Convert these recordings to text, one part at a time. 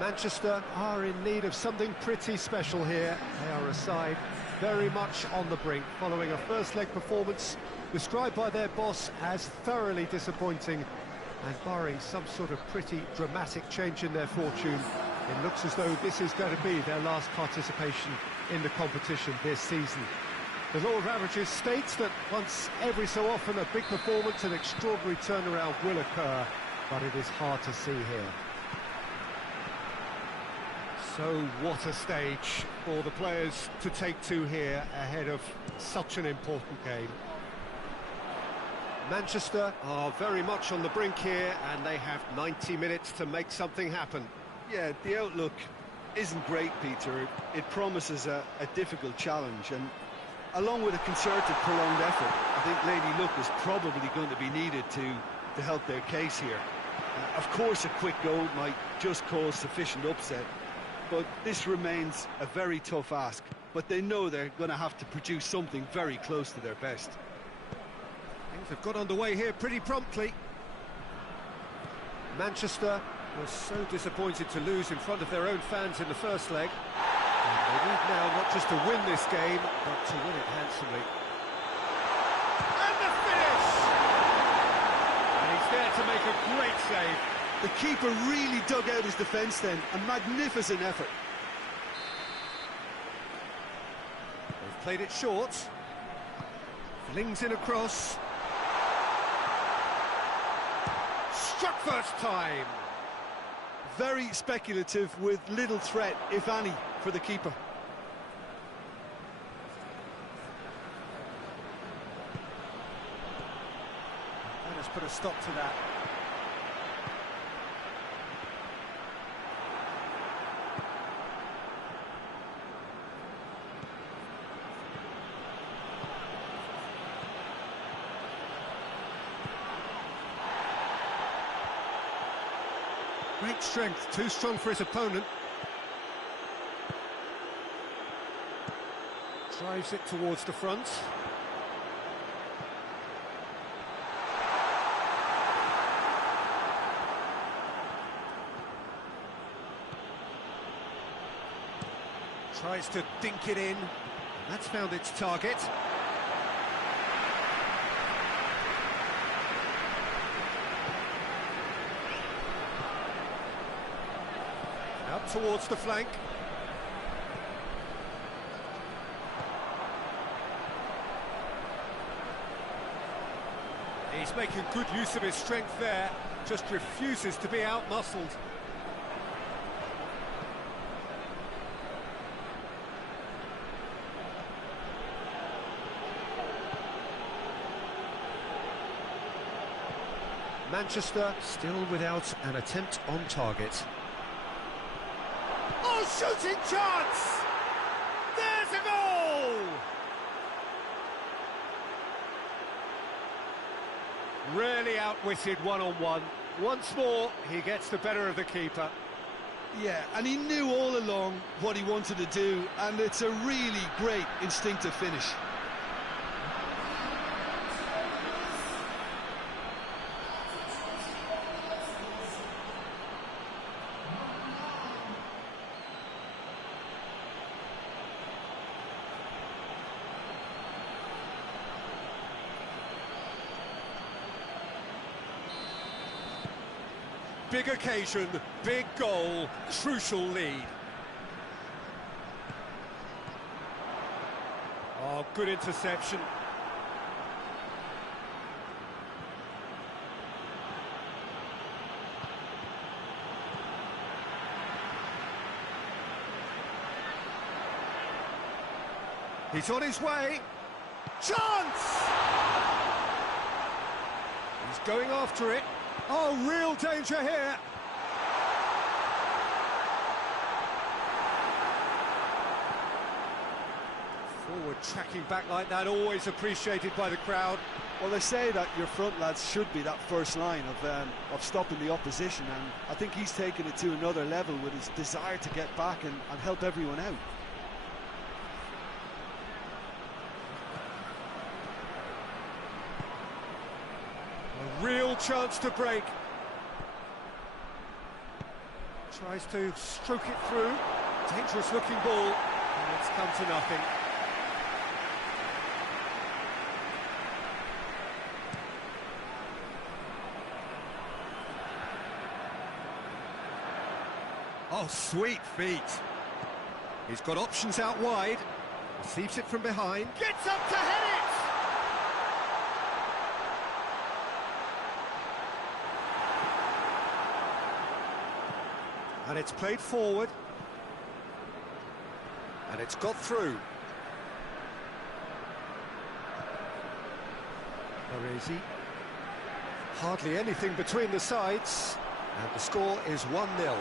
Manchester are in need of something pretty special here. They are a side very much on the brink, following a first-leg performance described by their boss as thoroughly disappointing, and barring some sort of pretty dramatic change in their fortune, it looks as though this is going to be their last participation in the competition this season. The law of averages states that once every so often a big performance and extraordinary turnaround will occur, but it is hard to see here. So what a stage for the players to take to here ahead of such an important game. Manchester are very much on the brink here, and they have 90 minutes to make something happen. Yeah, the outlook isn't great, Peter. It promises a difficult challenge, and along with a concerted, prolonged effort, I think Lady Luck is probably going to be needed to help their case here. Of course, a quick goal might just cause sufficient upset, but this remains a very tough ask. But they know they're going to have to produce something very close to their best. Things have got underway here pretty promptly. Manchester were so disappointed to lose in front of their own fans in the first leg. And they need now not just to win this game, but to win it handsomely. And the finish! And he's there to make a great save. The keeper really dug out his defence then. A magnificent effort. They've played it short. Flings in across. Struck first time. Very speculative with little threat, if any, for the keeper. Let us put a stop to that. Great strength, too strong for his opponent. Drives it towards the front. Tries to dink it in. That's found its target. Up towards the flank. He's making good use of his strength there, just refuses to be out-muscled. Manchester still without an attempt on target. Oh, shooting chance! There's a goal! Really outwitted one-on-one. Once more, he gets the better of the keeper. Yeah, and he knew all along what he wanted to do, and it's a really great instinctive finish. Big occasion, big goal, crucial lead. Oh, good interception. He's on his way. Chance! He's going after it. Oh, real danger here. Forward tracking back like that, always appreciated by the crowd. Well, they say that your front lads should be that first line of stopping the opposition, and I think he's taken it to another level with his desire to get back and help everyone out. A real chance to break. Tries to stroke it through. Dangerous looking ball, and it's come to nothing. Oh, sweet feet. He's got options out wide. Receives it from behind. Gets up to head it! And it's played forward. And it's got through. Baresi. Hardly anything between the sides. And the score is 1-0.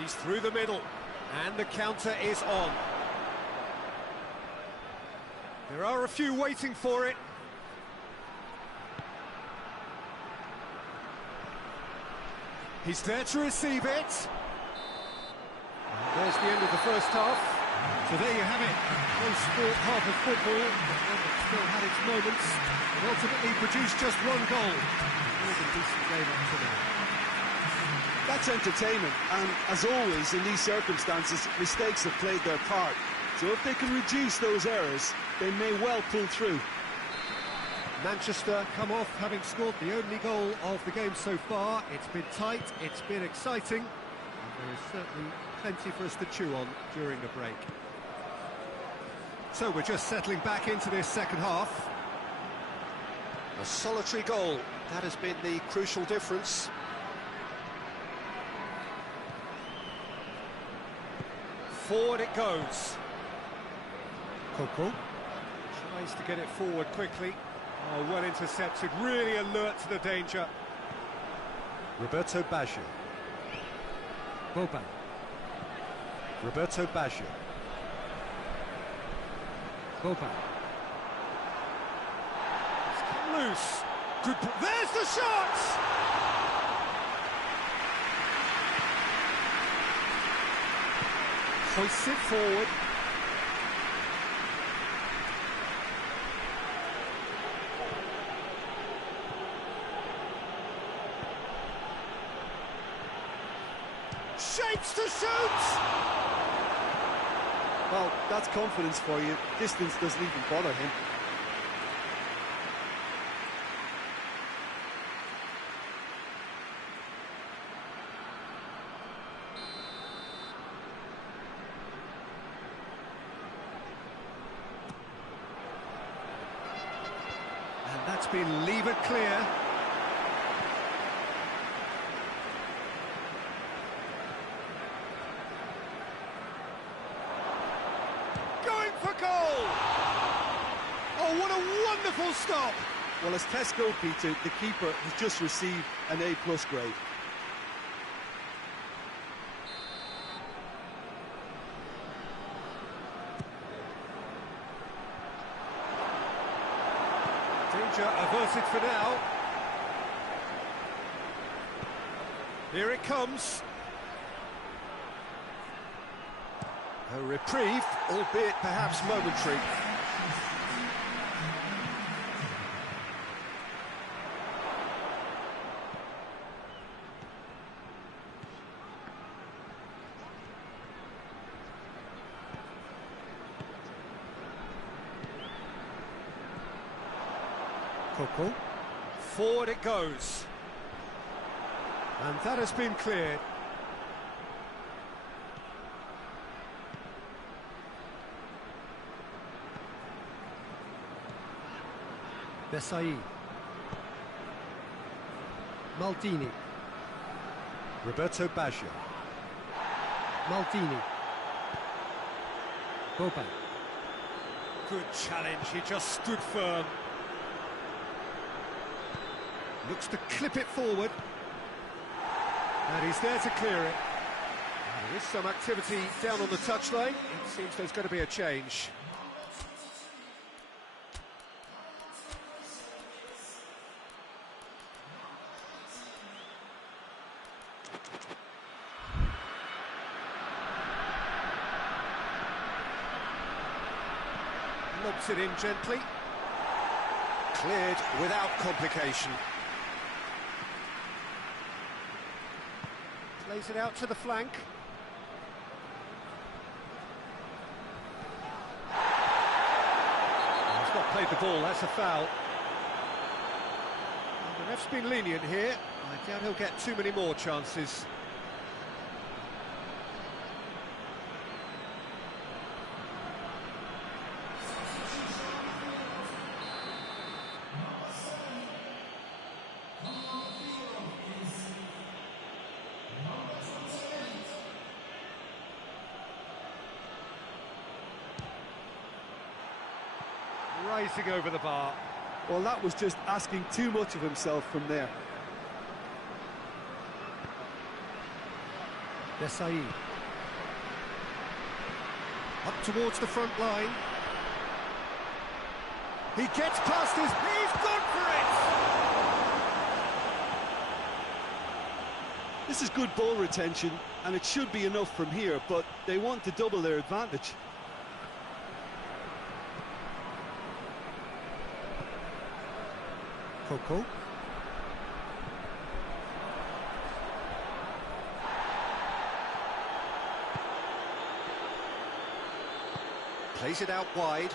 He's through the middle, and the counter is on. There are a few waiting for it. He's there to receive it. And there's the end of the first half. So there you have it. One sport, half of football, but one that still had its moments, and ultimately produced just one goal. More than decent game up to now. That's entertainment, and as always in these circumstances, mistakes have played their part. So if they can reduce those errors, they may well pull through. Manchester come off having scored the only goal of the game so far. It's been tight, it's been exciting, and there is certainly plenty for us to chew on during the break. So we're just settling back into this second half. A solitary goal, that has been the crucial difference. Forward it goes. Coco tries to get it forward quickly. Oh, well intercepted, really alert to the danger. Roberto Baggio. Boban. Roberto Baggio. Boban. It's come loose. Good. There's the shot! Hoists it forward. Shapes to shoot! Well, that's confidence for you. Distance doesn't even bother him. And that's been levered clear. Going for goal! Oh, what a wonderful stop! Well, as tests go, Peter, the keeper has just received an A+ grade. Danger averted for now. Here it comes. A reprieve, albeit perhaps momentary. Coco. Forward it goes. And that has been cleared. Besai. Maldini. Roberto Baggio. Maldini. Boban. Good challenge, he just stood firm. Looks to clip it forward. And he's there to clear it. There is some activity down on the touchline. It seems there's going to be a change. lobs it in gently. Cleared without complication. Plays it out to the flank. He's not played the ball, that's a foul. The ref's been lenient here. I doubt he'll get too many more chances. Rising over the bar. Well, that was just asking too much of himself from there. Desai. Up towards the front line. He gets past his... He's gone for it! This is good ball retention, and it should be enough from here, but they want to double their advantage. Coco. Plays it out wide.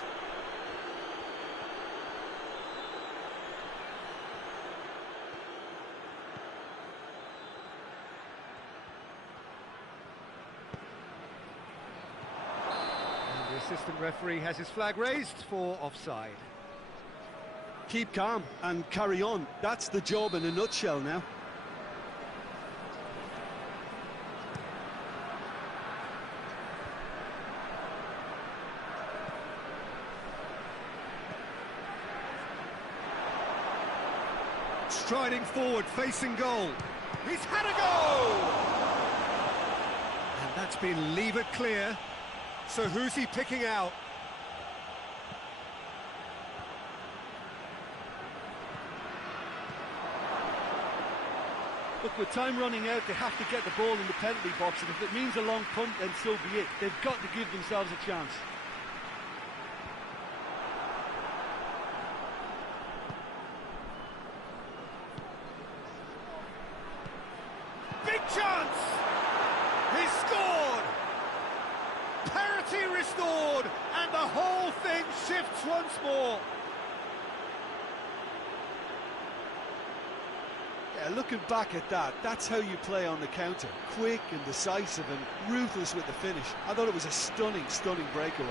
And the assistant referee has his flag raised for offside. Keep calm and carry on. That's the job in a nutshell now. Striding forward, facing goal. He's had a goal! And that's been levered clear. So who's he picking out? Look, with time running out, they have to get the ball in the penalty box, and if it means a long punt, then so be it. They've got to give themselves a chance. Big chance! He scored! Parity restored, and the whole thing shifts once more. Yeah, looking back at that, that's how you play on the counter. Quick and decisive and ruthless with the finish. I thought it was a stunning, stunning breakaway.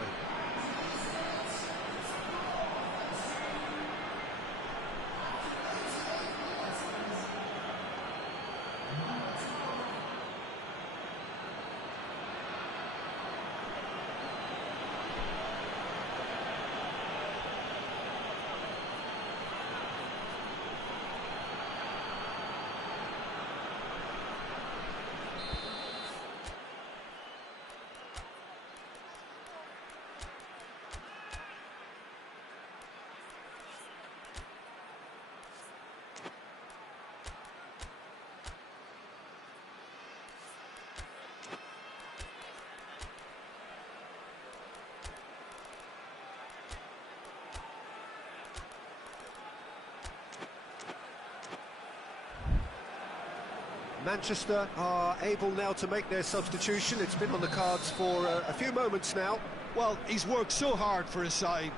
Manchester are able now to make their substitution. It's been on the cards for a few moments now. Well, he's worked so hard for his side,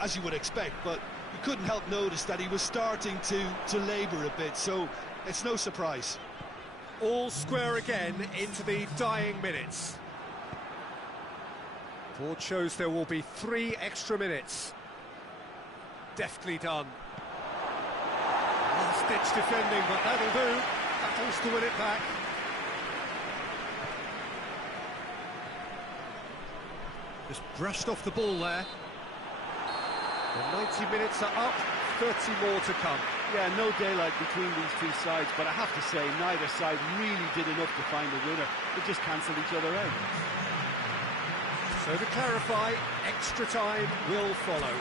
as you would expect, but you couldn't help notice that he was starting to labour a bit, so it's no surprise. All square again into the dying minutes. Board shows there will be 3 extra minutes. Deftly done. Last-ditch defending, but that'll do. Battles to win it back. Just brushed off the ball there. The 90 minutes are up, 30 more to come. Yeah, no daylight between these two sides, but I have to say, neither side really did enough to find a winner. They just cancelled each other out. So to clarify, extra time will follow.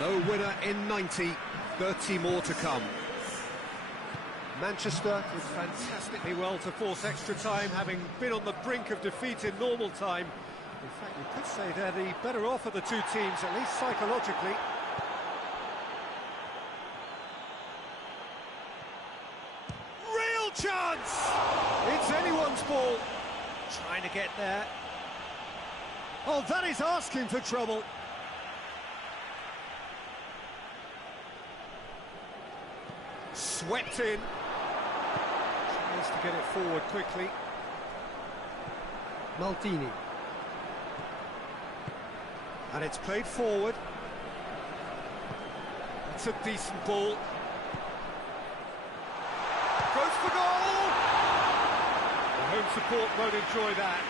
No winner in 90, 30 more to come. Manchester did fantastically well to force extra time, having been on the brink of defeat in normal time. In fact, you could say they're the better off of the two teams, at least psychologically. Real chance! It's anyone's ball. Trying to get there. Oh, that is asking for trouble. Swept in. Tries to get it forward quickly. Maldini. And it's played forward. It's a decent ball. Goes for goal! The home support won't enjoy that.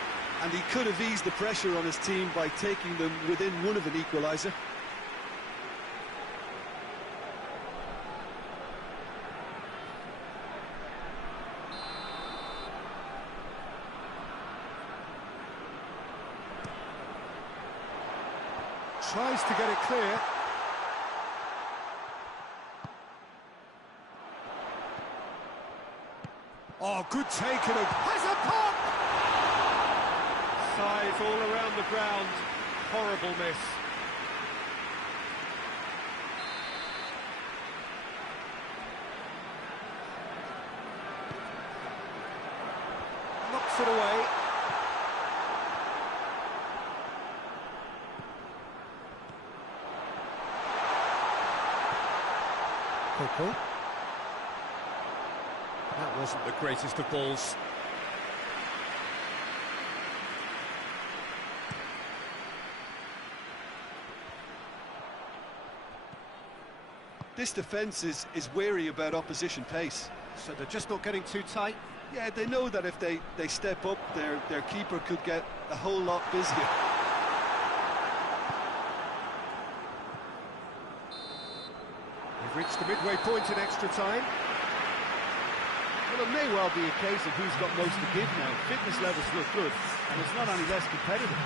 And he could have eased the pressure on his team by taking them within one of an equaliser. Tries to get it clear. Oh, good take and has a pop! Size all around the ground. Horrible miss. Knocks it away. Coco. That wasn't the greatest of balls. This defence is wary about opposition pace. So they're just not getting too tight? Yeah, they know that if they step up, their keeper could get a whole lot busier. We've reached the midway point in extra time. Well, it may well be a case of who's got most to give now. Fitness levels look good, and it's not any less competitive.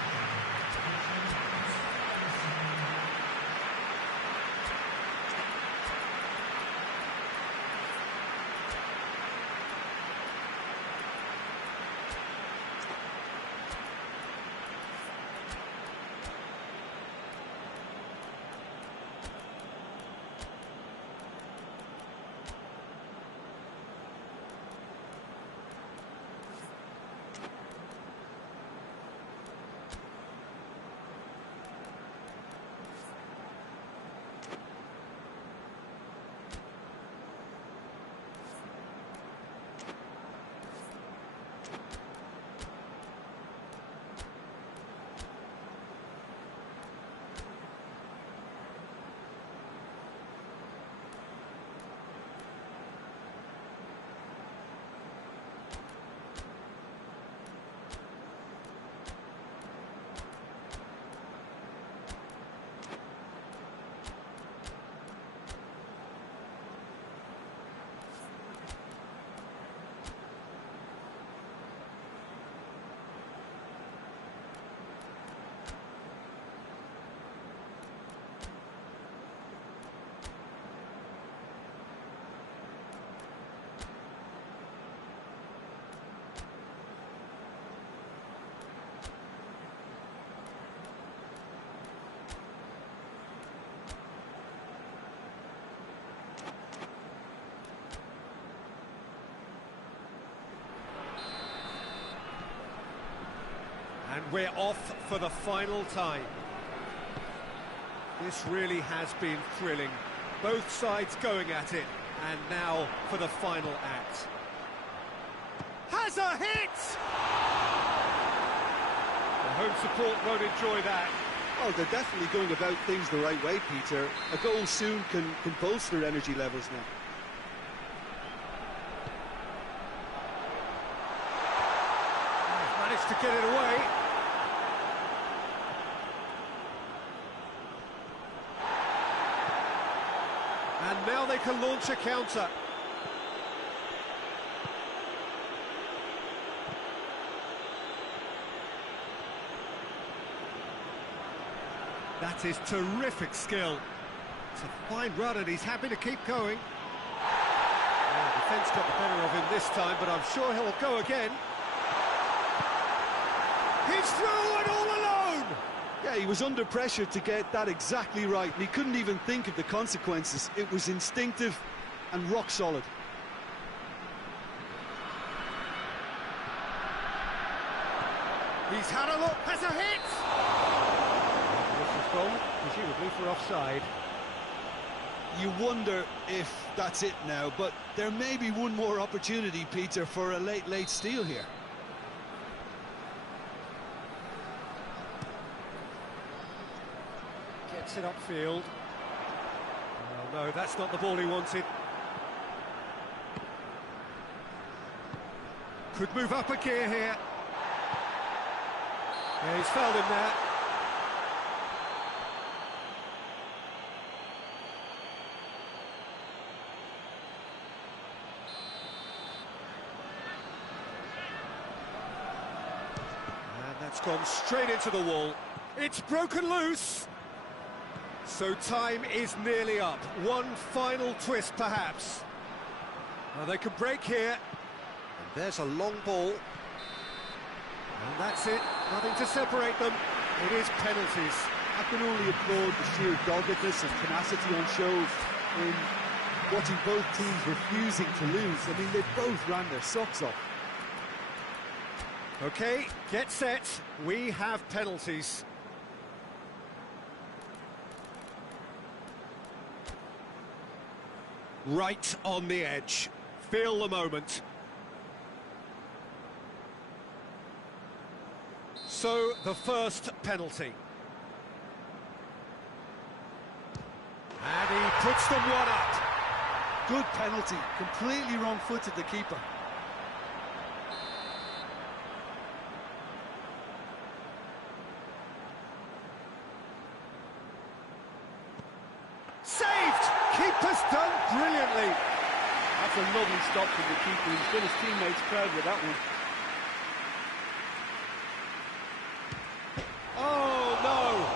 And we're off for the final time. This really has been thrilling. Both sides going at it, and now for the final act. Has a hit! The home support won't enjoy that. Oh, they're definitely going about things the right way, Peter. A goal soon can bolster energy levels now. Managed to get it away. And now they can launch a counter. That is terrific skill. It's a fine run and he's happy to keep going. Defence got the better of him this time, but I'm sure he'll go again. He's through and all alone! Yeah, he was under pressure to get that exactly right, and he couldn't even think of the consequences. It was instinctive and rock solid. He's had a look, has a hit! This is goal, presumably for offside. You wonder if that's it now, but there may be one more opportunity, Peter, for a late steal here. Gets it upfield. Well, no, that's not the ball he wanted. Could move up a gear here. Yeah, he's fouled him there. And that's gone straight into the wall. It's broken loose. So time is nearly up. One final twist, perhaps. Now they can break here. And there's a long ball. And that's it. Nothing to separate them. It is penalties. I can only applaud the sheer doggedness and tenacity on show in watching both teams refusing to lose. I mean, they both ran their socks off. Okay, get set. We have penalties. Right on the edge. Feel the moment. So, the first penalty. And he puts them one up. Good penalty. Completely wrong-footed, the keeper. Saved! Keeper's done brilliantly. That's a lovely stop from the keeper. He's done his teammates proud with that one. Oh, no!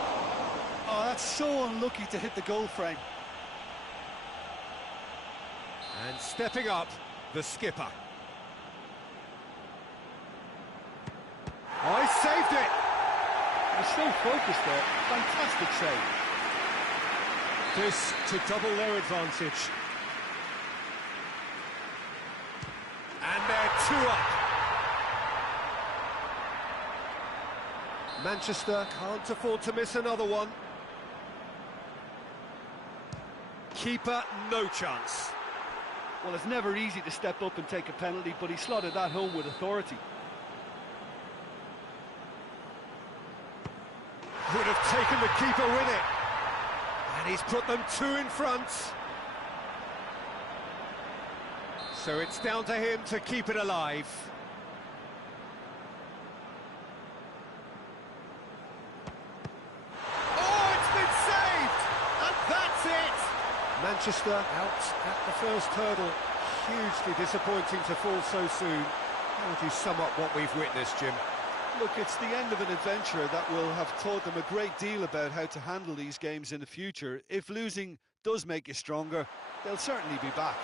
Oh, that's so unlucky to hit the goal frame. And stepping up, the skipper. Oh, he saved it! He's so focused there. Fantastic save. This to double their advantage. And they're 2 up. Manchester can't afford to miss another one. Keeper, no chance. Well, it's never easy to step up and take a penalty, but he slotted that home with authority. Would have taken the keeper with it. And he's put them 2 in front. So it's down to him to keep it alive. Oh, it's been saved! And that's it! Manchester out at the first hurdle. Hugely disappointing to fall so soon. How would you sum up what we've witnessed, Jim? Look, it's the end of an adventure that will have taught them a great deal about how to handle these games in the future. If losing does make you stronger, they'll certainly be back.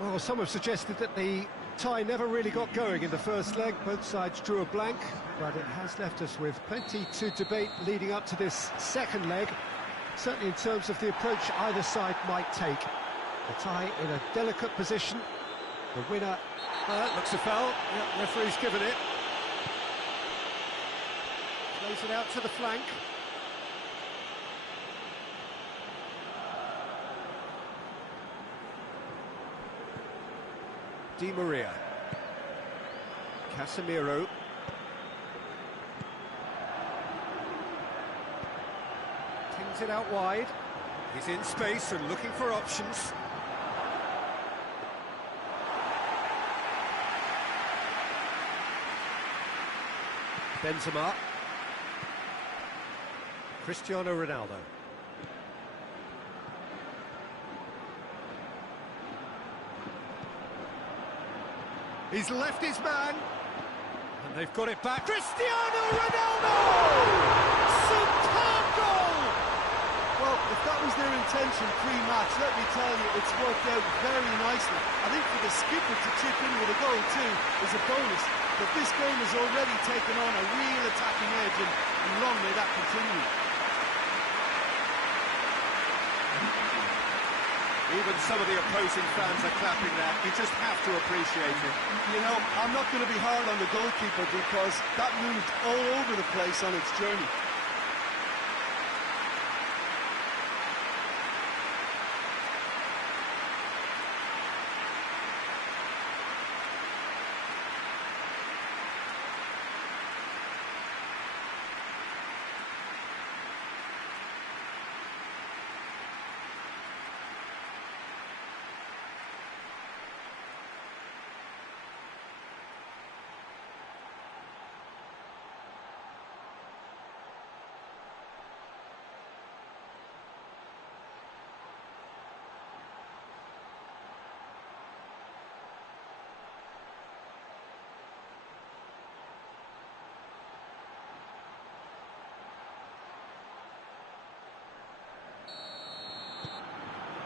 Well, some have suggested that the tie never really got going in the first leg. Both sides drew a blank, but it has left us with plenty to debate leading up to this second leg, certainly in terms of the approach either side might take. The tie in a delicate position. The winner looks a foul. Yeah, referee's given it. Plays it out to the flank. Di Maria. Casemiro. Tings it out wide. He's in space and looking for options. Benzema. Cristiano Ronaldo. He's left his man, and they've got it back. Cristiano Ronaldo! Superb goal! Well, if that was their intention pre-match, let me tell you, it's worked out very nicely. I think for the skipper to chip in with a goal too is a bonus, but this game has already taken on a real attacking edge, and long may that continue. Even some of the opposing fans are clapping that. You just have to appreciate it. You know, I'm not going to be hard on the goalkeeper because that moved all over the place on its journey.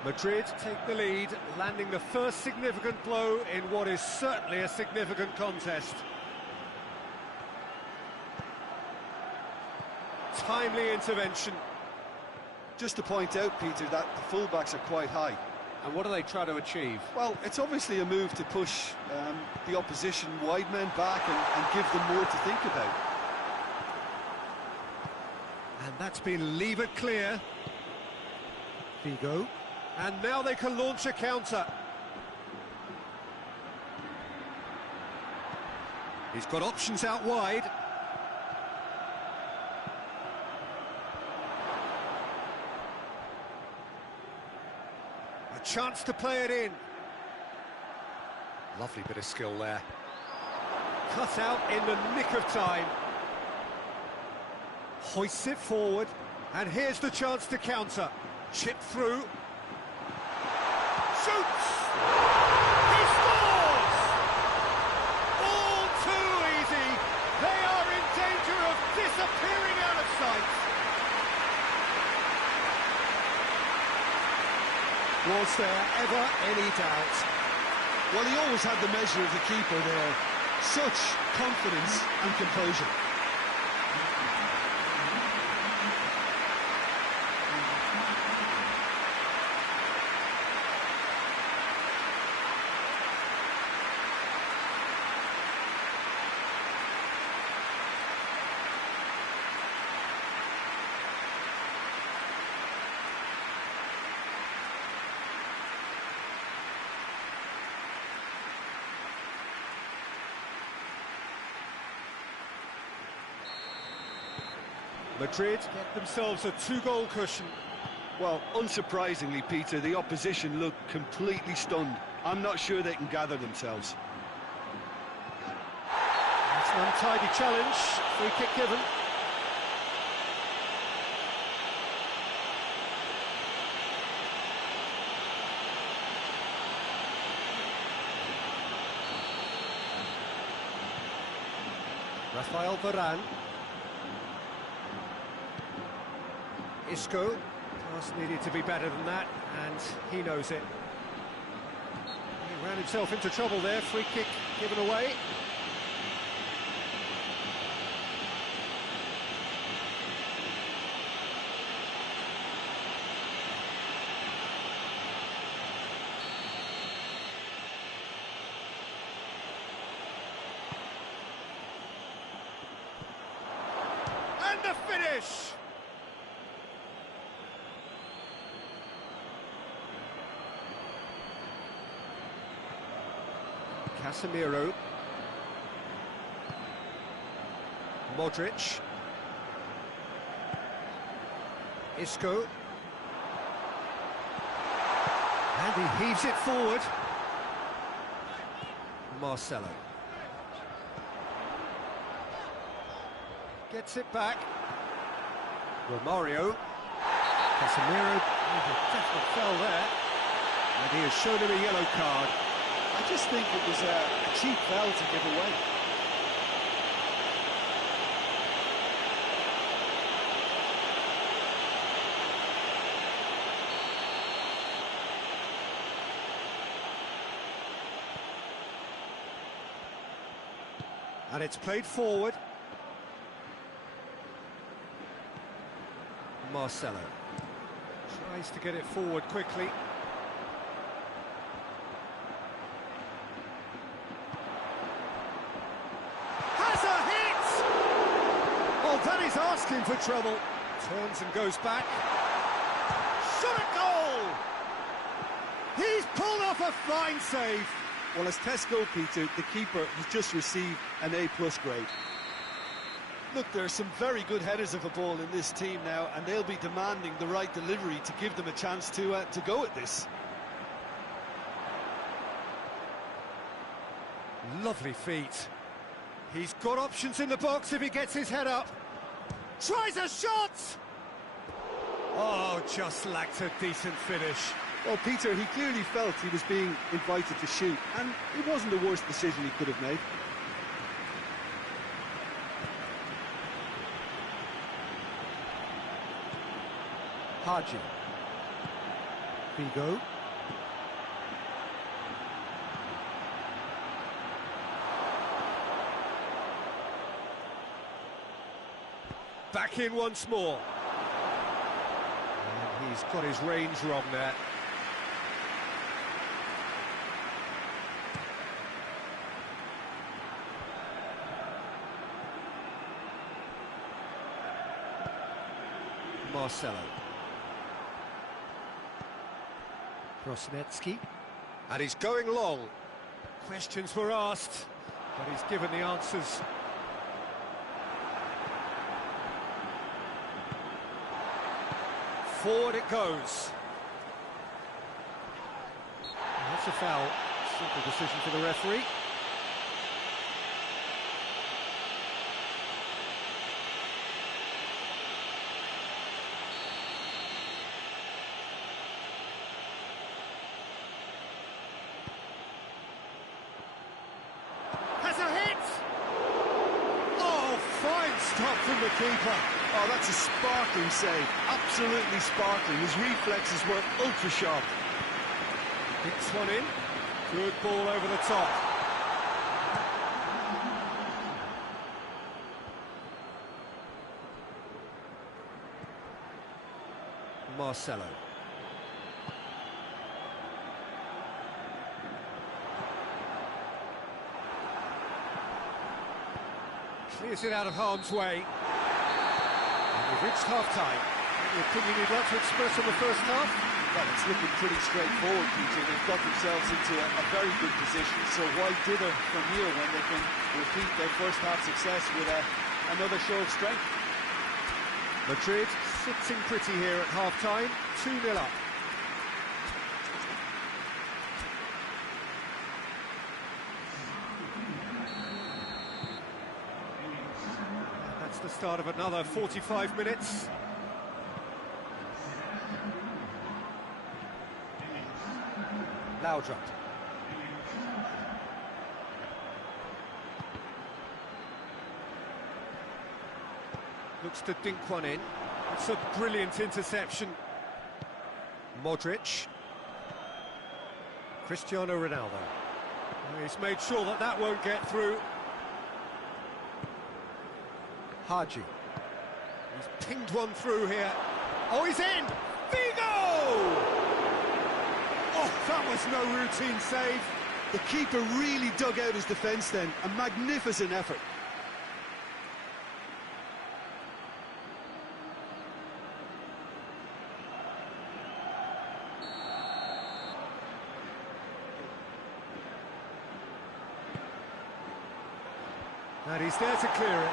Madrid take the lead, landing the first significant blow in what is certainly a significant contest. Timely intervention. Just to point out, Peter, that the fullbacks are quite high. And what do they try to achieve? Well, it's obviously a move to push the opposition wide men back and give them more to think about. And that's been levered clear. Figo. And now they can launch a counter. He's got options out wide. A chance to play it in. Lovely bit of skill there. Cut out in the nick of time. Hoists it forward. And here's the chance to counter. Chip through. Shoots! He scores! All too easy. They are in danger of disappearing out of sight. Was there ever any doubt? Well, he always had the measure of the keeper there. Such confidence and composure. Madrid get themselves a two-goal cushion. Well, unsurprisingly, Peter, the opposition look completely stunned. I'm not sure they can gather themselves. That's an untidy challenge. Free kick given. Rafael Varane. Isco, pass needed to be better than that, and he knows it. Ran himself into trouble there, free kick given away. And the finish! Casemiro. Modric. Isco. And he heaves it forward. Marcelo. Gets it back. Romario. Casemiro. Oh, definite foul there. And he has shown him a yellow card. I just think it was a cheap foul to give away. And it's played forward. Marcelo tries to get it forward quickly. Has a hit! Oh, that is asking for trouble. Turns and goes back. Shot at goal! He's pulled off a fine save. Well, as test goalkeeper, the keeper has just received an A+ grade. Look, there are some very good headers of a ball in this team now, and they'll be demanding the right delivery to give them a chance to go at this. Lovely feet. He's got options in the box if he gets his head up. Tries a shot! Oh, just lacked a decent finish. Well, Peter, he clearly felt he was being invited to shoot, and it wasn't the worst decision he could have made. Haji. Figo. Back in once more. And he's got his range wrong there. Marcelo. Krosnetsky. And he's going long. Questions were asked, but he's given the answers. Forward it goes. And that's a foul. Simple decision for the referee. Has a hit! Oh, fine stop from the keeper. Oh, that's a sparkling save. Absolutely sparkling. His reflexes were ultra sharp. Hits one in. Good ball over the top. Marcelo. Clears it out of harm's way. And we've reached half-time. Any opinion you'd like to express on the first half? Well, it's looking pretty straightforward, Peter. They've got themselves into a very good position, so why dither from here when they can repeat their first half success with another show of strength? Madrid sitting pretty here at half-time, 2-0 up. That's the start of another 45 minutes. Laudrup. Looks to dink one in. It's a brilliant interception. Modric. Cristiano Ronaldo. He's made sure that that won't get through. Haji. He's pinged one through here. Oh, he's in! Vigo! Oh, that was no routine save. The keeper really dug out his defence then. A magnificent effort. And he's there to clear it.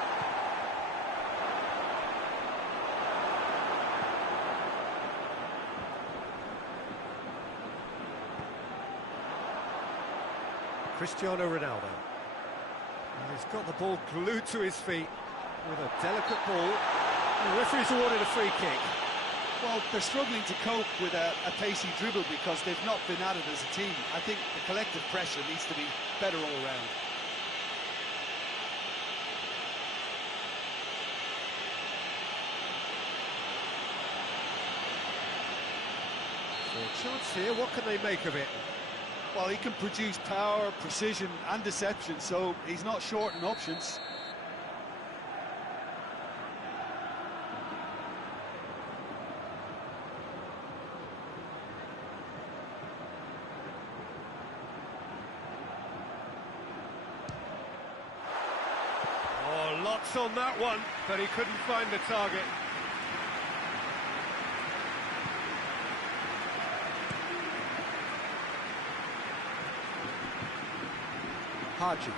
Cristiano Ronaldo. And he's got the ball glued to his feet with a delicate ball. The referee's awarded a free kick. Well, they're struggling to cope with a pacey dribble because they've not been at it as a team. I think the collective pressure needs to be better all round. So a chance here, what can they make of it? Well, he can produce power, precision and deception, so he's not short on options. Oh, lots on that one, but he couldn't find the target. Haji.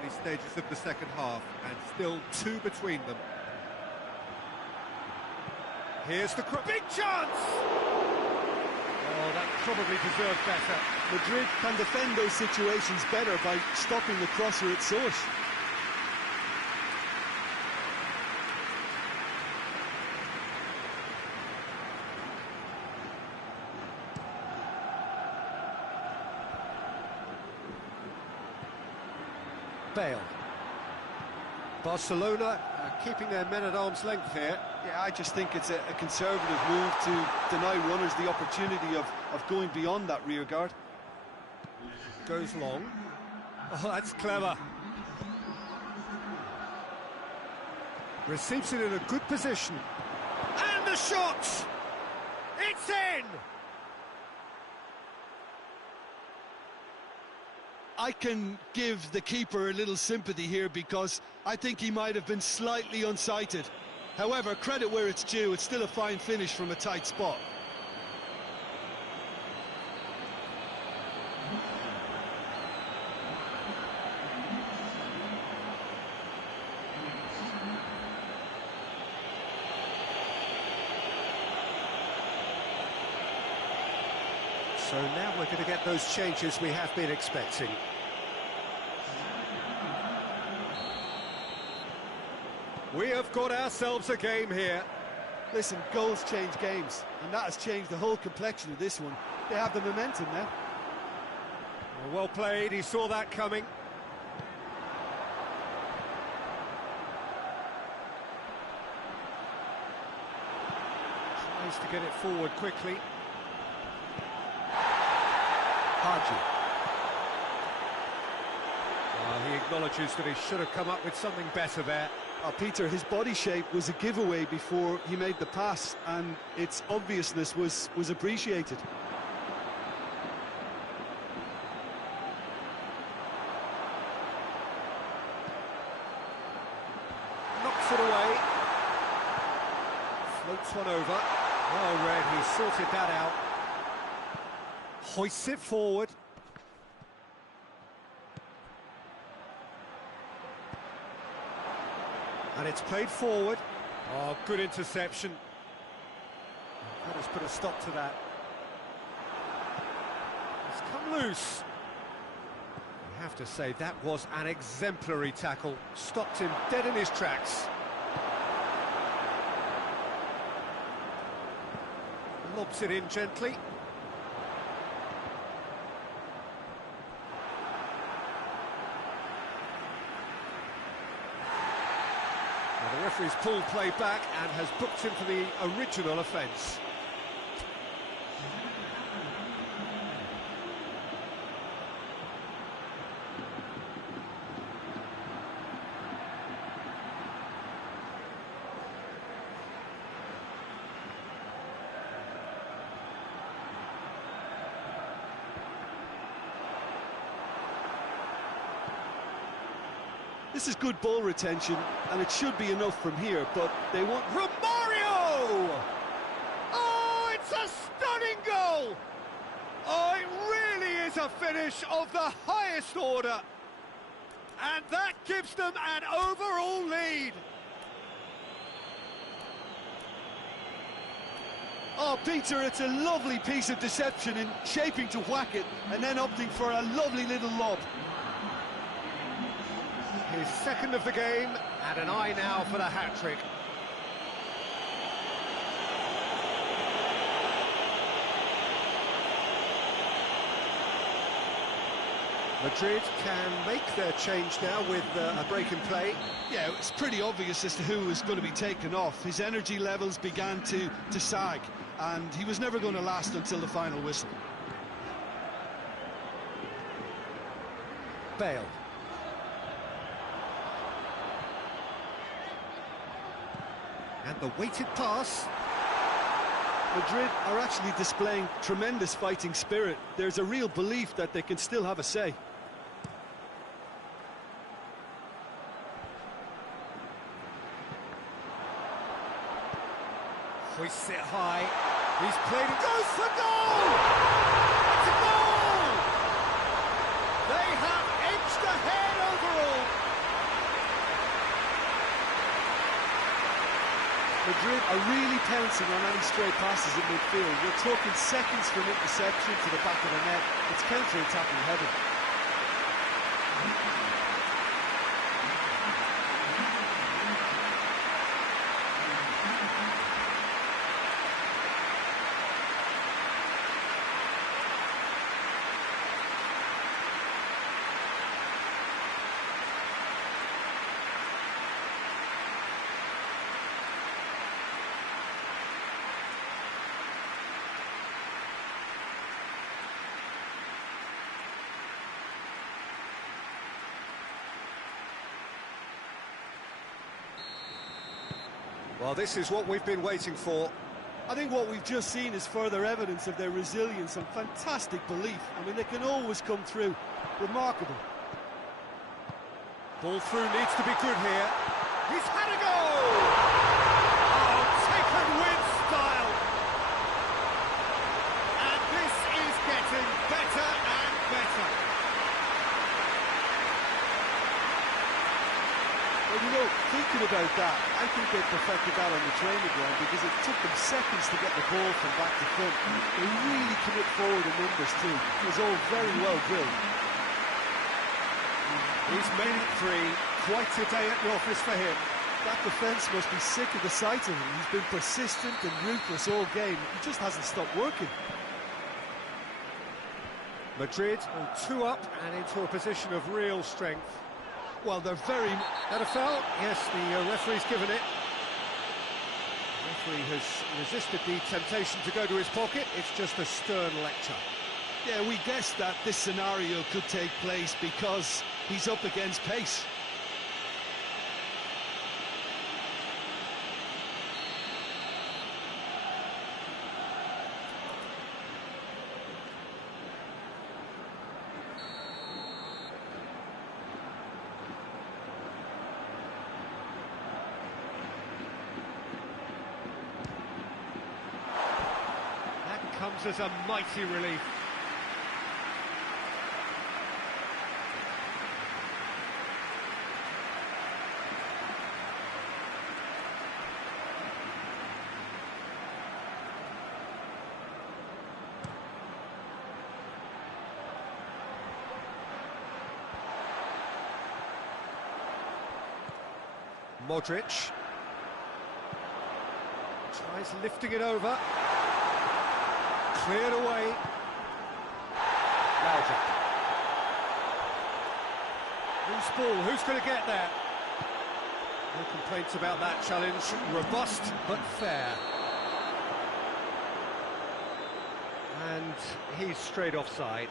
Early stages of the second half, and still two between them. Here's the big chance! Oh, that probably deserved better. Madrid can defend those situations better by stopping the crosser at source. Bale. Barcelona keeping their men at arm's length here. Yeah, I just think it's a conservative move to deny runners the opportunity of going beyond that rear guard. Goes long. Oh, that's clever. Receives it in a good position. And the shot! It's in! I can give the keeper a little sympathy here because I think he might have been slightly unsighted. However, credit where it's due, it's still a fine finish from a tight spot. So now we're going to get those changes we have been expecting. We have got ourselves a game here. Listen, goals change games, and that has changed the whole complexion of this one. They have the momentum now. Well played, he saw that coming. Tries to get it forward quickly. Haji. He acknowledges that he should have come up with something better there. Peter, his body shape was a giveaway before he made the pass, and its obviousness was appreciated. Knocks it away. Floats one over. Well read, he sorted that out. Hoists it forward. And it's played forward. Oh, good interception. That has put a stop to that. It's come loose. You have to say that was an exemplary tackle. Stopped him dead in his tracks. Lobs it in gently. The referee's pulled play back and has booked him for the original offence. This is good ball retention, and it should be enough from here, but they want... Romario! Oh, it's a stunning goal! Oh, it really is a finish of the highest order. And that gives them an overall lead. Oh, Peter, it's a lovely piece of deception in shaping to whack it and then opting for a lovely little lob. His second of the game, and an eye now for the hat-trick. Madrid can make their change now with a break in play. Yeah, it's pretty obvious as to who was going to be taken off. His energy levels began to sag, and he was never going to last until the final whistle. Bale. And the weighted pass. Madrid are actually displaying tremendous fighting spirit. There's a real belief that they can still have a say. Hoists it high. He's played it. Goes for goal! It's a goal! They have edged ahead overall. Madrid are really pouncing on any stray passes in midfield. We're talking seconds from interception to the back of the net. It's counter-attacking heaven. Well, this is what we've been waiting for. I think what we've just seen is further evidence of their resilience and fantastic belief. I mean, they can always come through. Remarkable. Ball through needs to be good here. He's had a goal! Oh, taken with style. And this is getting better and better. Well, you know, thinking about that, I think they perfected that on the training ground because it took them seconds to get the ball from back to front. They really commit forward in numbers too. It was all very well drilled. He's made it three. Quite a day at the office for him. That defence must be sick of the sight of him. He's been persistent and ruthless all game. He just hasn't stopped working. Madrid on 2 up and into a position of real strength. Well, they're very... That a foul? Yes, the referee's given it. The referee has resisted the temptation to go to his pocket. It's just a stern lecture. Yeah, we guessed that this scenario could take place because he's up against pace. Comes as a mighty relief. Modric tries lifting it over. Cleared away. Lauter. Loose ball, who's going to get there? No complaints about that challenge. Robust, but fair. And he's straight offside.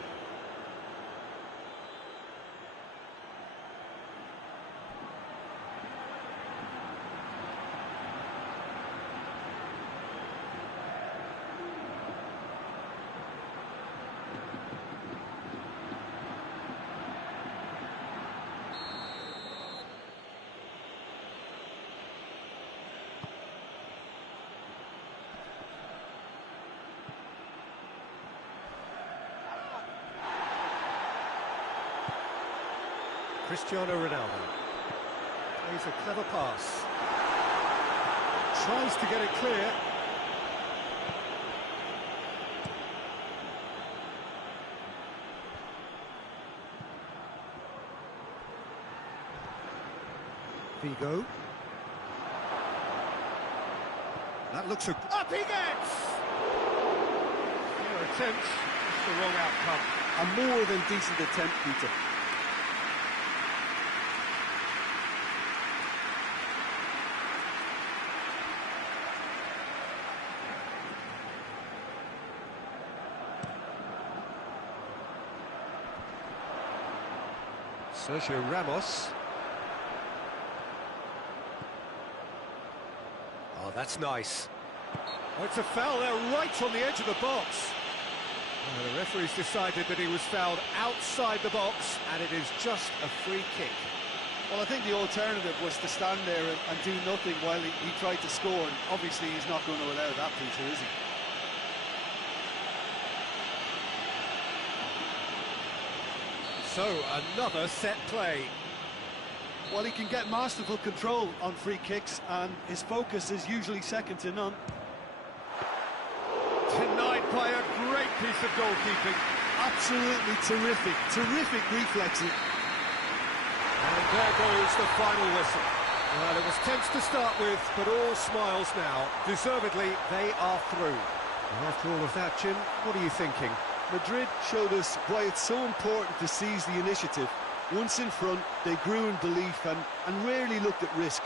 Cristiano Ronaldo. Plays a clever pass. Tries to get it clear. Vigo. That looks a... Up he gets! Your attempt, just the wrong outcome. A more than decent attempt, Peter. Sergio Ramos. Oh, that's nice. Oh, it's a foul there, right on the edge of the box. Oh, the referee's decided that he was fouled outside the box, and it is just a free kick. Well, I think the alternative was to stand there and do nothing while he tried to score, and obviously he's not going to allow that, Peter, is he? So, another set play. Well, he can get masterful control on free kicks, and his focus is usually second to none. Denied by a great piece of goalkeeping. Absolutely terrific, terrific reflexes. And there goes the final whistle. Well, it was tense to start with, but all smiles now. Deservedly, they are through. And after all of that, Jim, what are you thinking? Madrid showed us why it's so important to seize the initiative. Once in front, they grew in belief and rarely looked at risk.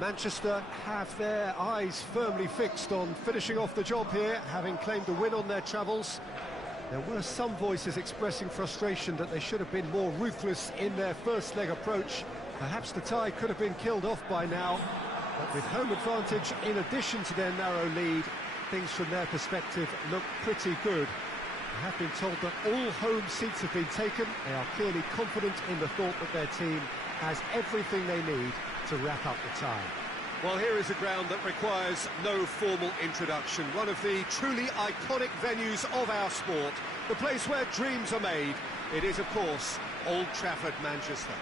Manchester have their eyes firmly fixed on finishing off the job here, having claimed a win on their travels. There were some voices expressing frustration that they should have been more ruthless in their first leg approach. Perhaps the tie could have been killed off by now, but with home advantage in addition to their narrow lead, things from their perspective look pretty good. I have been told that all home seats have been taken. They are clearly confident in the thought that their team has everything they need to wrap up the tie. Well, here is a ground that requires no formal introduction. One of the truly iconic venues of our sport, the place where dreams are made. It is, of course, Old Trafford, Manchester.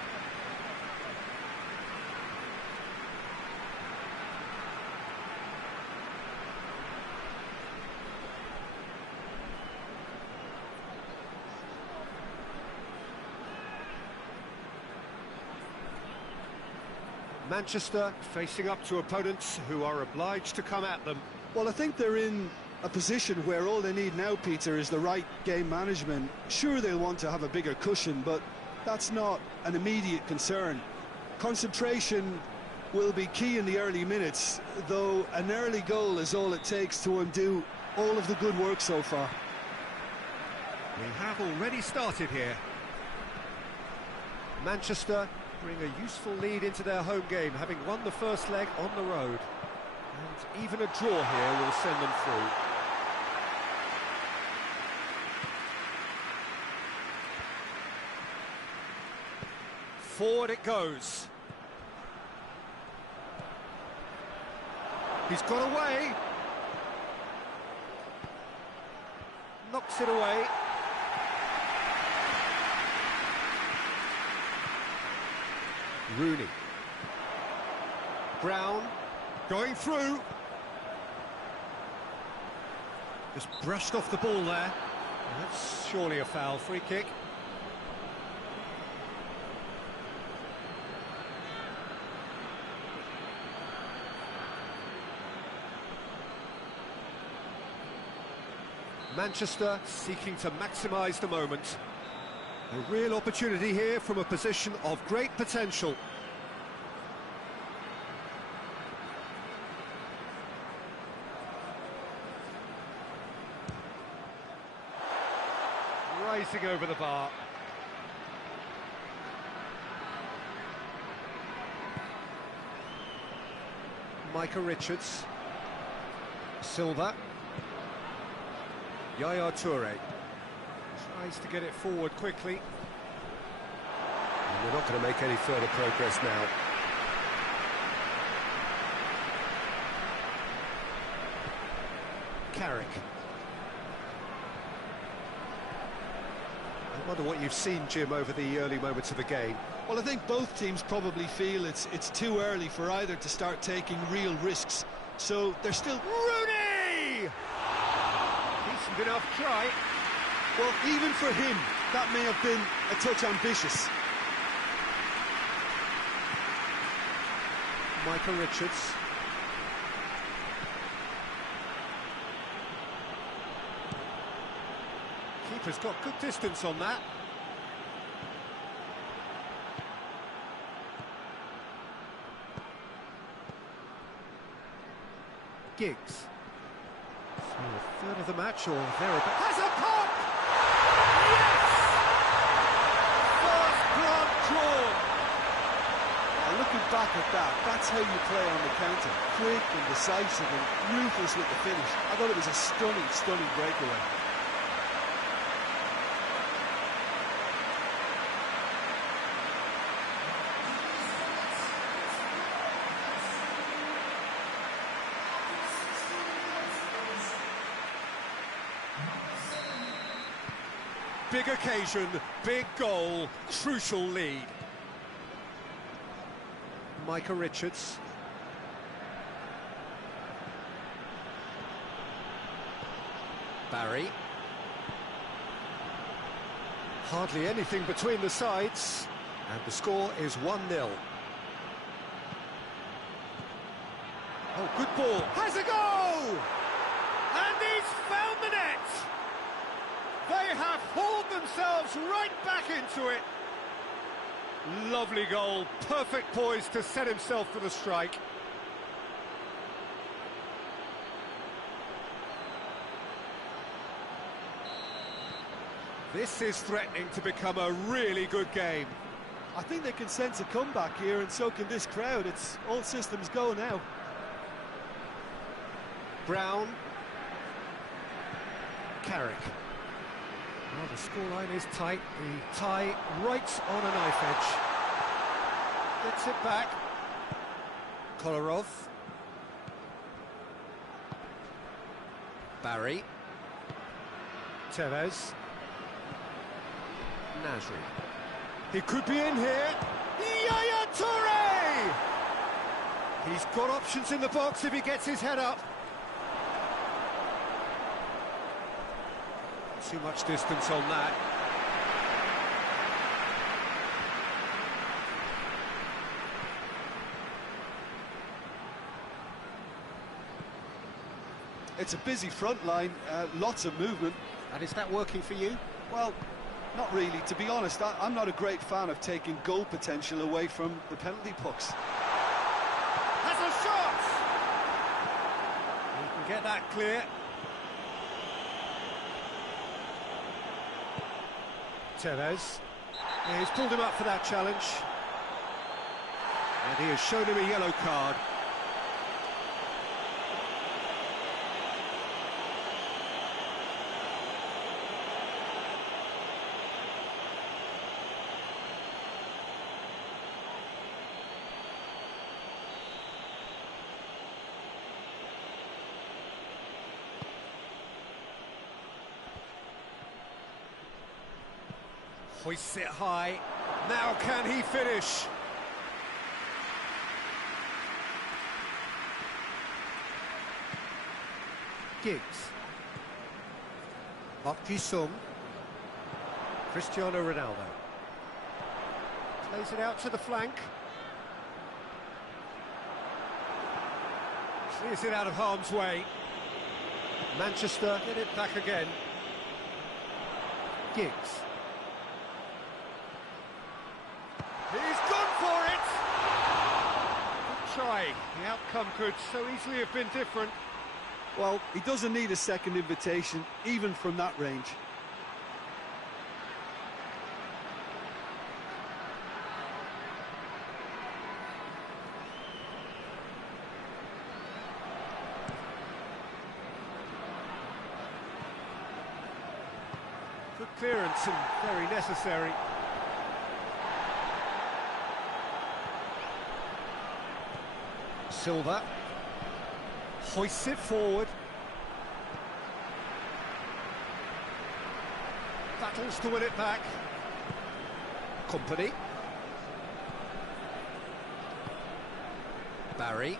Manchester facing up to opponents who are obliged to come at them. Well, I think they're in a position where all they need now, Peter, is the right game management. Sure, they'll want to have a bigger cushion, but that's not an immediate concern. Concentration will be key in the early minutes, though an early goal is all it takes to undo all of the good work so far. We have already started here. Manchester bring a useful lead into their home game, having won the first leg on the road. And even a draw here will send them through. Forward it goes. He's got away. Knocks it away. Rooney. Brown going through. Just brushed off the ball there. That's surely a foul. Free kick. Manchester seeking to maximise the moment. A real opportunity here from a position of great potential. Rising over the bar. Micah Richards. Silva. Yaya Toure. Tries to get it forward quickly. And we're not going to make any further progress now. Carrick. I wonder what you've seen, Jim, over the early moments of the game. Well, I think both teams probably feel it's too early for either to start taking real risks. So they're still... Rooney! Decent enough try. Well, even for him, that may have been a touch ambitious. Micah Richards. Keeper's got good distance on that. Giggs. So a third of the match or thereabouts. Has a pop! Yes! First blood drawn. Now, looking back at that, that's how you play on the counter. Quick and decisive and ruthless with the finish. I thought it was a stunning, stunning breakaway. Big occasion, big goal, crucial lead. Micah Richards. Barry. Hardly anything between the sides, and the score is 1-0. Oh, good ball. Has a goal! And he's found the net! They have hauled themselves right back into it. Lovely goal, perfect poise to set himself for the strike. This is threatening to become a really good game. I think they can sense a comeback here, and so can this crowd. It's all systems go now. Brown. Carrick. Well, the scoreline is tight. The tie right on a knife edge. Gets it back. Kolarov. Barry. Tevez. Nasri. He could be in here. Yaya Toure! He's got options in the box if he gets his head up. Too much distance on that. It's a busy front line, lots of movement. And is that working for you? Well, not really. To be honest, I'm not a great fan of taking goal potential away from the penalty pucks. Has a shot! He can get that clear. Tevez. Yeah, he's pulled him up for that challenge. And he has shown him a yellow card. Hoists it high. Now can he finish? Giggs. Park Ji-sung. Cristiano Ronaldo. Plays it out to the flank. Clears it out of harm's way. Manchester get it back again. Giggs. He's gone for it! Good try. The outcome could so easily have been different. Well, he doesn't need a second invitation, even from that range. Good clearance and very necessary. Silva hoists it forward. Battles to win it back. Company. Barry.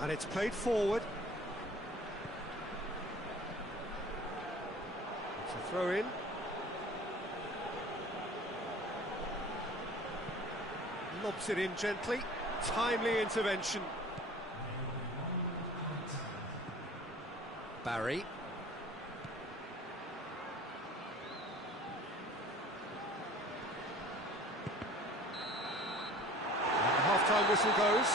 And it's played forward. It's a throw in. Lobs it in gently. Timely intervention. Barry. And the half-time whistle goes.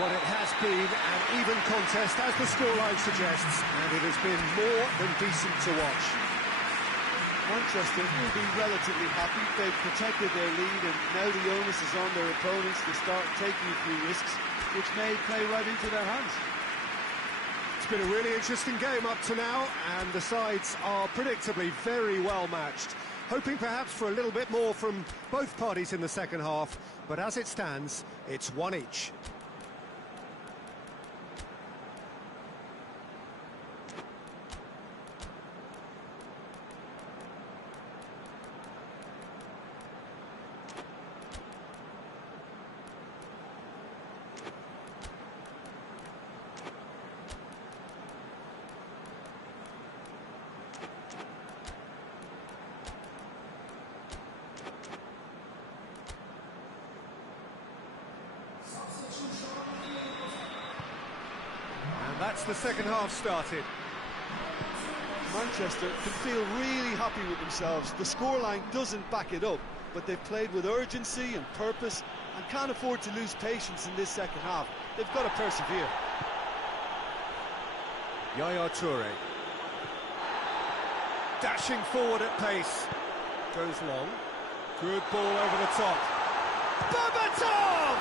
Well, it has been an even contest, as the scoreline suggests, and it has been more than decent to watch. Manchester will be relatively happy. They've protected their lead, and now the onus is on their opponents to start taking a few risks, which may play right into their hands. It's been a really interesting game up to now, and the sides are predictably very well matched. Hoping perhaps for a little bit more from both parties in the second half, but as it stands, it's one each. That's the second half started. Manchester can feel really happy with themselves. The scoreline doesn't back it up, but they've played with urgency and purpose and can't afford to lose patience in this second half. They've got to persevere. Yaya Toure. Dashing forward at pace. Goes long. Good ball over the top. Berbatov!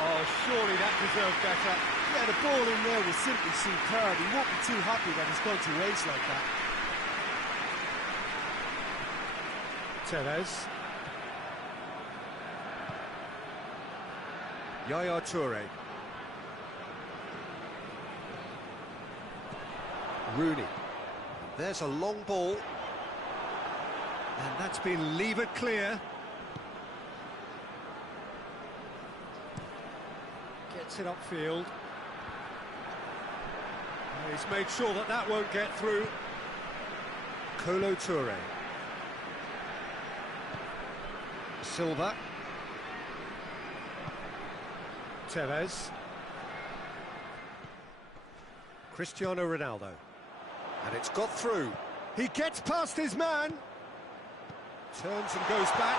Oh, surely that deserved better. Yeah, the ball in there was simply superb. He won't be too happy that he's gone to waste like that. Tevez. Yaya Toure. Rooney. There's a long ball. And that's been levered clear. Gets it upfield. And he's made sure that that won't get through. Kolo Toure. Silva. Tevez. Cristiano Ronaldo. And it's got through. He gets past his man. Turns and goes back.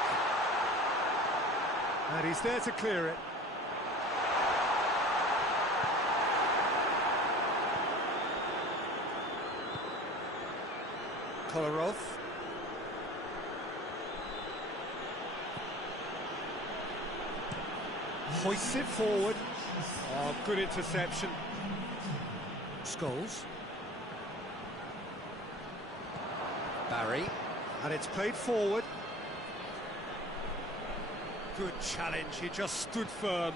And he's there to clear it. Kolarov. Hoists it forward. Oh, good interception. Scholes. Barry. And it's played forward. Good challenge, he just stood firm.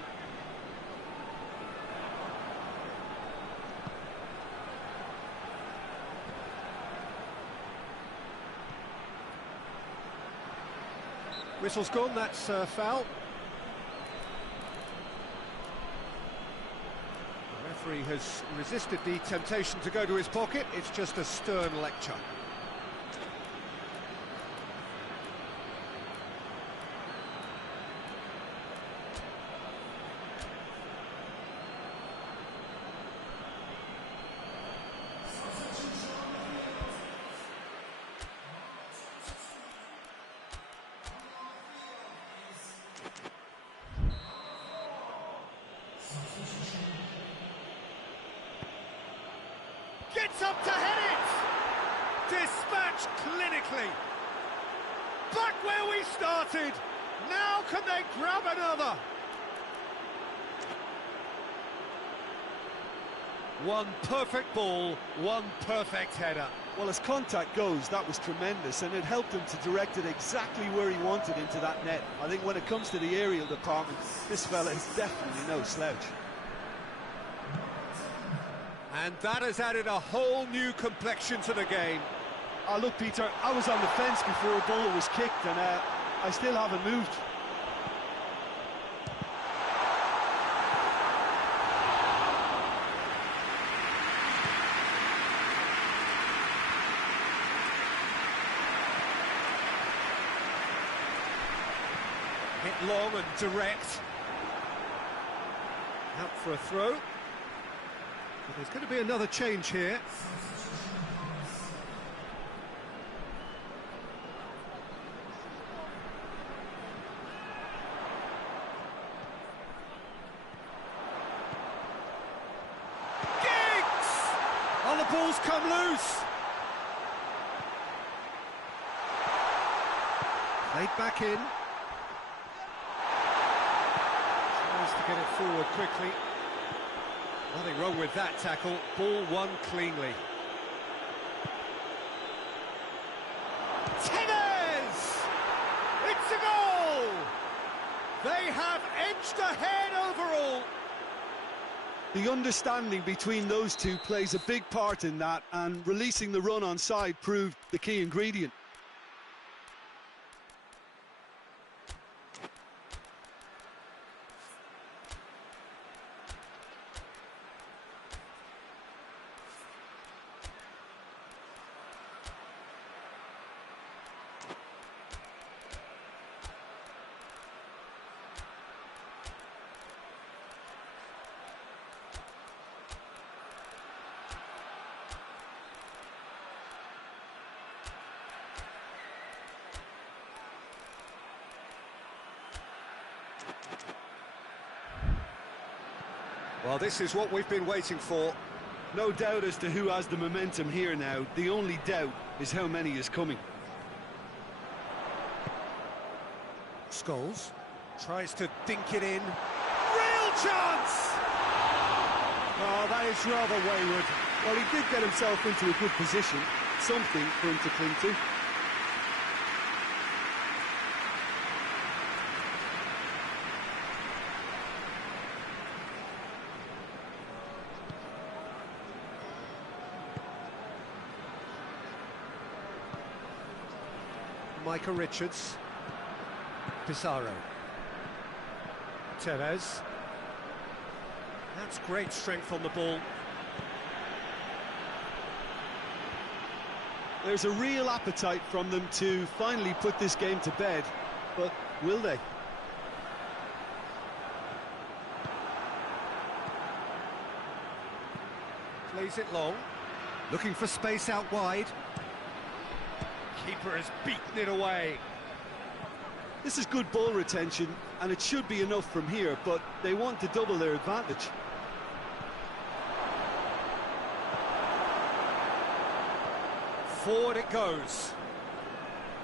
Whistle's gone, that's foul. The referee has resisted the temptation to go to his pocket. It's just a stern lecture. Gets up to head it! Dispatched clinically. Back where we started. Now can they grab another? One perfect ball, one perfect header. Well, as contact goes, that was tremendous, and it helped him to direct it exactly where he wanted into that net. I think when it comes to the aerial department, this fella is definitely no slouch. And that has added a whole new complexion to the game. Oh, look, Peter, I was on the fence before a ball was kicked, and I still haven't moved. Hit long and direct. Out for a throw. But there's going to be another change here. Giggs! Oh, the ball's come loose. Played back in. Tries to get it forward quickly. Nothing wrong with that tackle. Ball won cleanly. Tevez! It's a goal! They have edged ahead overall. The understanding between those two plays a big part in that, and releasing the run on side proved the key ingredient. Well, this is what we've been waiting for. No doubt as to who has the momentum here now. The only doubt is how many is coming. Scholes tries to dink it in. Real chance! Oh, that is rather wayward. Well, he did get himself into a good position. Something for him to cling to. Micah Richards. Pizarro. Tevez. That's great strength on the ball. There's a real appetite from them to finally put this game to bed, but will they? Plays it long. Looking for space out wide. Keeper has beaten it away. This is good ball retention, and it should be enough from here, but they want to double their advantage. Forward it goes.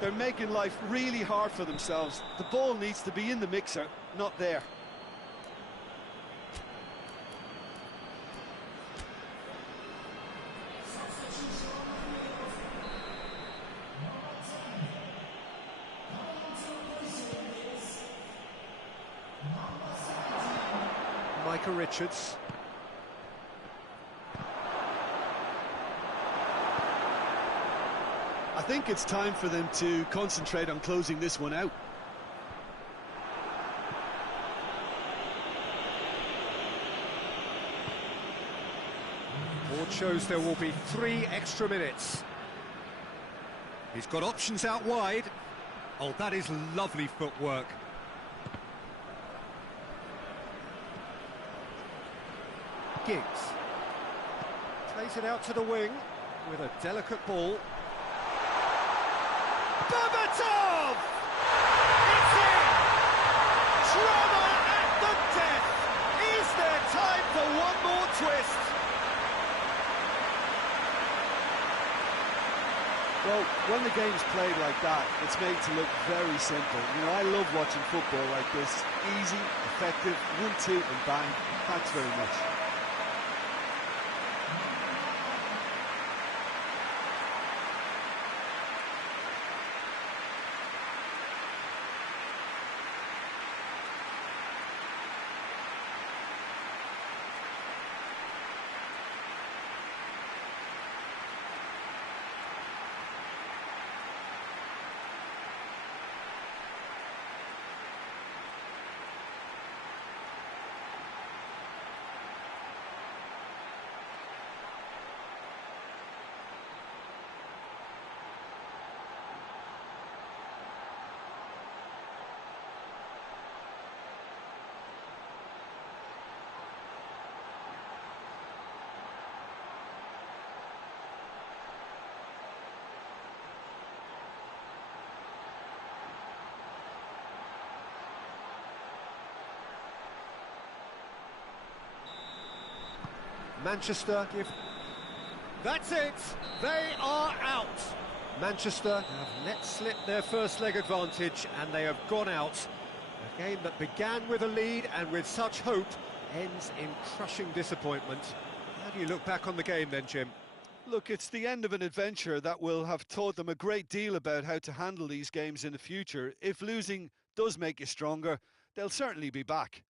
They're making life really hard for themselves. The ball needs to be in the mixer, not there. Micah Richards. I think it's time for them to concentrate on closing this one out. Board shows there will be 3 extra minutes. He's got options out wide. Oh, that is lovely footwork. Giggs. Plays it out to the wing with a delicate ball. Berbatov! It's in! Drama at the death! Is there time for one more twist? Well, when the game's played like that, it's made to look very simple. You know, I love watching football like this. Easy, effective, 1-2 and bang. Thanks very much. Manchester give... That's it! They are out! Manchester have let slip their first leg advantage and they have gone out. A game that began with a lead and with such hope ends in crushing disappointment. How do you look back on the game then, Jim? Look, it's the end of an adventure that will have taught them a great deal about how to handle these games in the future. If losing does make you stronger, they'll certainly be back.